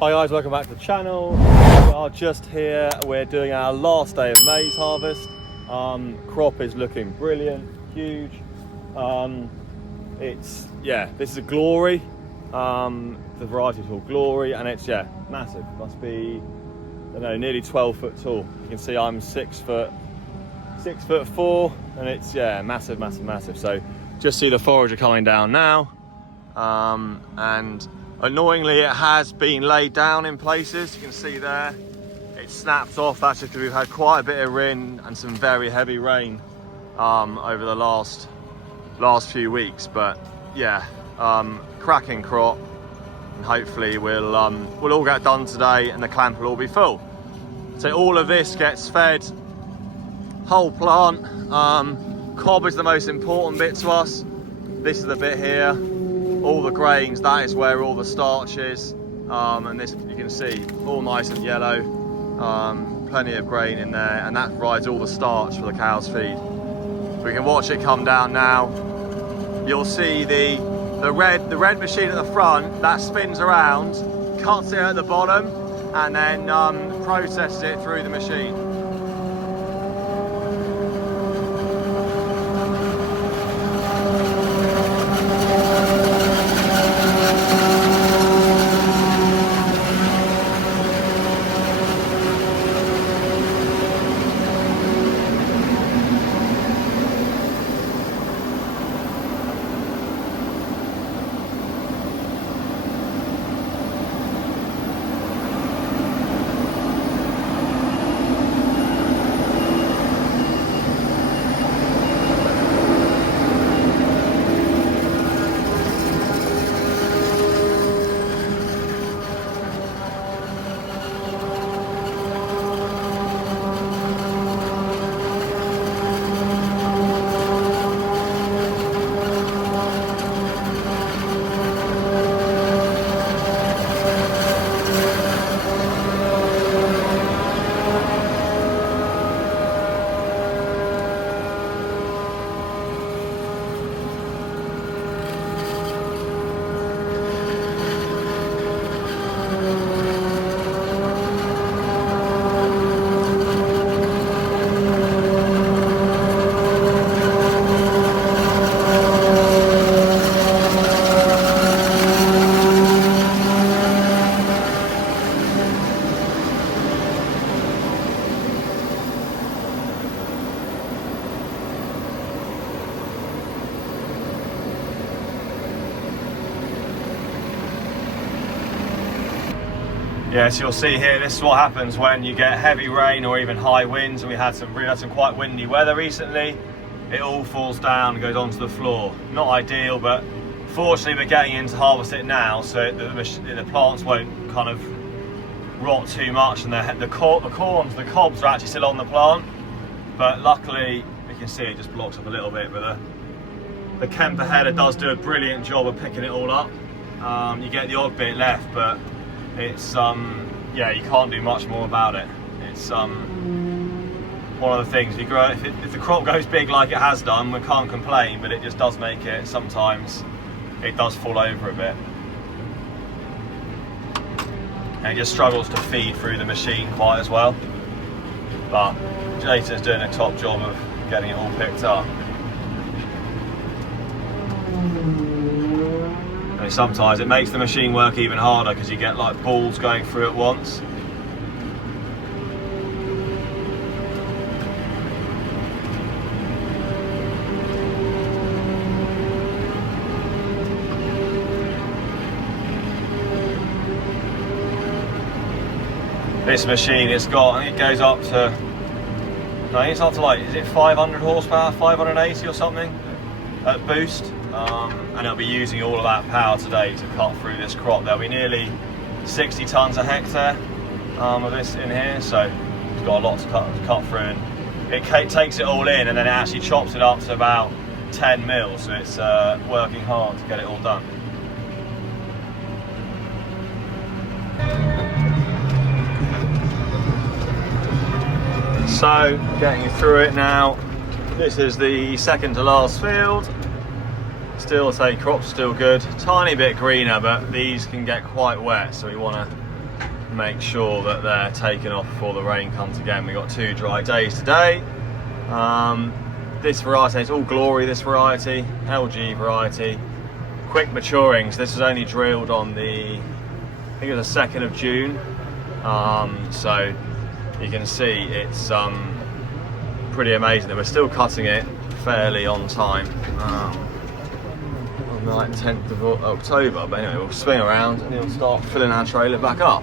Hi guys, welcome back to the channel. We are just here. We're doing our last day of maize harvest. Crop is looking brilliant, huge. This is a glory. The variety is called Glory, and it's massive. Must be, I don't know, nearly 12 foot tall. You can see I'm 6'4", and it's massive. So just see the forager coming down now, and annoyingly, it has been laid down in places. You can see there, it snapped off. That's just because we've had quite a bit of wind and some very heavy rain over the last few weeks. But yeah, cracking crop, and hopefully we'll all get done today, and the clamp will all be full. So all of this gets fed whole plant. Cob is the most important bit to us. This is the bit here. All the grains, that is where all the starch is, and this, you can see, all nice and yellow, plenty of grain in there, and that provides all the starch for the cows' feed. We can watch it come down now. You'll see the red machine at the front that spins around, cuts it at the bottom, and then processes it through the machine. Yes, you'll see here, this is what happens when you get heavy rain or even high winds, and we had some quite windy weather recently. It all falls down and goes onto the floor. Not ideal, but fortunately we're getting in to harvest it now, so the plants won't kind of rot too much, and the cobs are actually still on the plant, but luckily you can see it just blocks up a little bit. But the Kemper header does do a brilliant job of picking it all up. You get the odd bit left, but it's you can't do much more about it. It's one of the things, if the crop goes big like it has done, we can't complain, but it just does make it, sometimes it does fall over a bit, and it just struggles to feed through the machine quite as well. But Jason's doing a top job of getting it all picked up. Sometimes it makes the machine work even harder because you get like balls going through at once. This machine, I think it goes up to, I think it's up to like, is it 500 horsepower, 580 or something at boost. And it'll be using all of that power today to cut through this crop. There'll be nearly 60 tonnes a hectare of this in here, so it's got a lot to cut through, and it takes it all in, and then it actually chops it up to about 10 mil, so it's working hard to get it all done. So, getting you through it now. This is the second to last field. Still, say, crop's still good. Tiny bit greener, but these can get quite wet, so we want to make sure that they're taken off before the rain comes again. We've got 2 dry days today. This variety, it's all glory, this variety, LG variety, quick maturing. So this was only drilled on the, I think it was the 2nd of June. So you can see it's pretty amazing that we're still cutting it fairly on time. On the 10th of October, but anyway, we'll swing around and it'll start filling our trailer back up.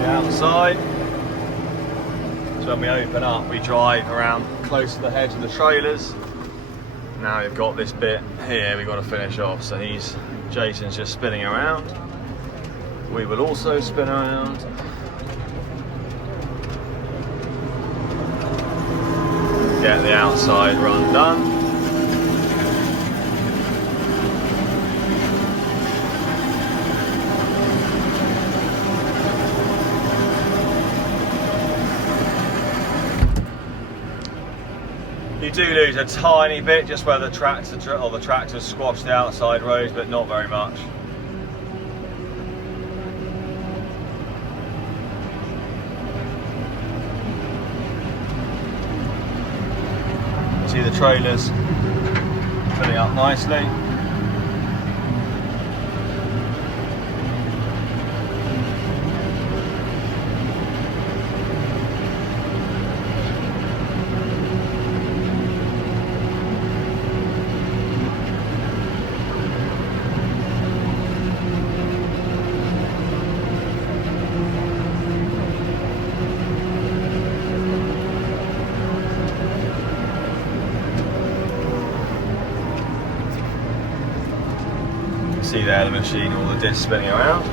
Outside. So when we open up, we drive around close to the heads of the trailers. Now we've got this bit here we've got to finish off. So Jason's just spinning around. We will also spin around. Get the outside run done. You do lose a tiny bit just where the tractor squashed the outside roads, but not very much. See the trailers filling up nicely. See there the machine, all the discs spinning around.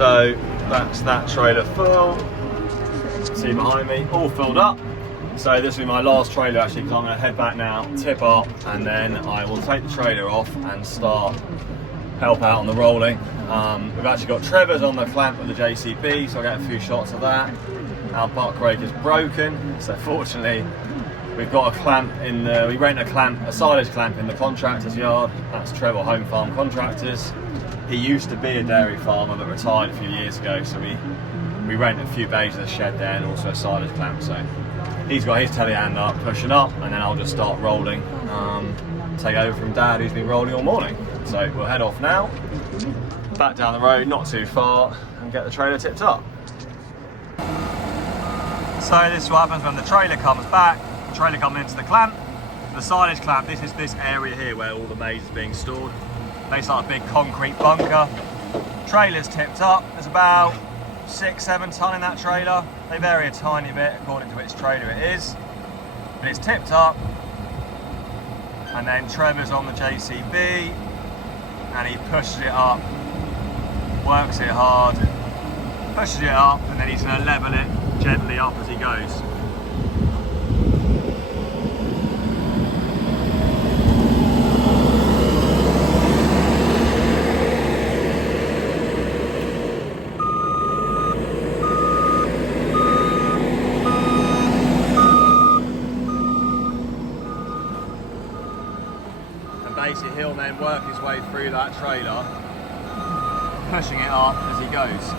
So that's that trailer full. See behind me, all filled up. So this will be my last trailer actually, because I'm going to head back now, tip up, and then I will take the trailer off and help out on the rolling. We've actually got Trevor's on the clamp with the JCB, so I'll get a few shots of that. Our buck rake is broken, so fortunately we've got a clamp in the, we rent a silage clamp in the contractor's yard. That's Trevor Home Farm Contractors. He used to be a dairy farmer but retired a few years ago, so we rent a few bays of the shed there and also a silage clamp. So he's got his telehand up, pushing up, and then I'll just start rolling. Take over from Dad, who's been rolling all morning. So we'll head off now, back down the road, not too far, and get the trailer tipped up. So this is what happens when the trailer comes back. The trailer comes into the clamp. The silage clamp, this is this area here where all the maize is being stored. Makes like a big concrete bunker. Trailer's tipped up. There's about 6-7 ton in that trailer. They vary a tiny bit according to which trailer it is. But it's tipped up. And then Trevor's on the JCB and he pushes it up, works it hard, pushes it up, and then he's going to level it gently up as he goes. Basically he'll then work his way through that trailer, pushing it up as he goes.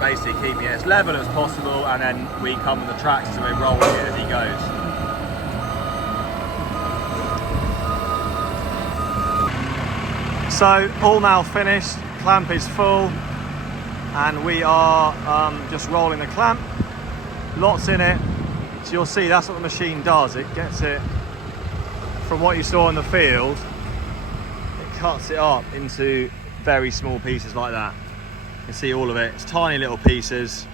Basically keeping it as level as possible, and then we come with the tractor so we're rolling it as he goes. So all now finished, clamp is full, and we are just rolling the clamp. Lots in it, so you'll see that's what the machine does. It gets it from what you saw in the field, it cuts it up into very small pieces like that. You can see all of it, it's tiny little pieces,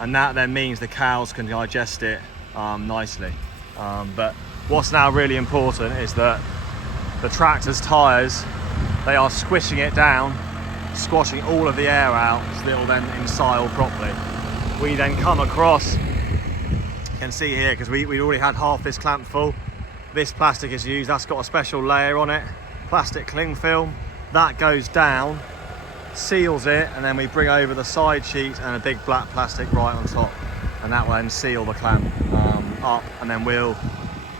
and that then means the cows can digest it nicely. But what's now really important is that the tractor's tyres, they are squishing it down, squashing all of the air out so that it will then ensile properly. We then come across, you can see here, because we already had half this clamp full, this plastic is used, that's got a special layer on it, plastic cling film, that goes down, seals it, and then we bring over the side sheet and a big black plastic right on top, and that will then seal the clamp up, and then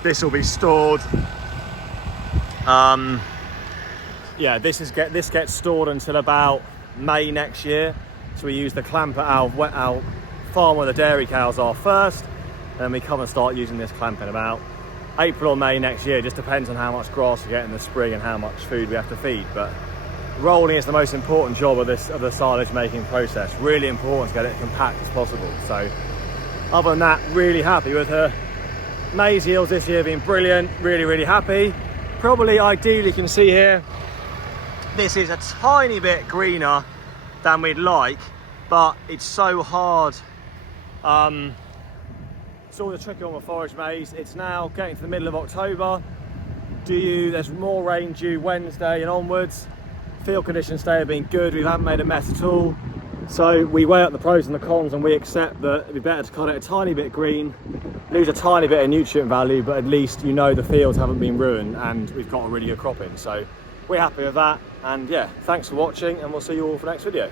this will be stored. Yeah, this gets stored until about May next year. So we use the clamp at our farm where the dairy cows are first, and then we come and start using this clamp in about April or May next year. Just depends on how much grass we get in the spring and how much food we have to feed. But rolling is the most important job of the silage making process. Really important to get it compact as possible. So other than that, really happy with her. Maize yields this year have been brilliant, really happy. Probably ideally, you can see here, this is a tiny bit greener than we'd like, but it's so hard. It's all the tricky on the forage maize. It's now getting to the middle of October. There's more rain due Wednesday and onwards. Field conditions today have been good. We haven't made a mess at all. So we weigh up the pros and the cons, and we accept that it'd be better to cut it a tiny bit green, lose a tiny bit of nutrient value, but at least you know the fields haven't been ruined and we've got a really good crop in. So we're happy with that. And yeah, thanks for watching, and we'll see you all for the next video.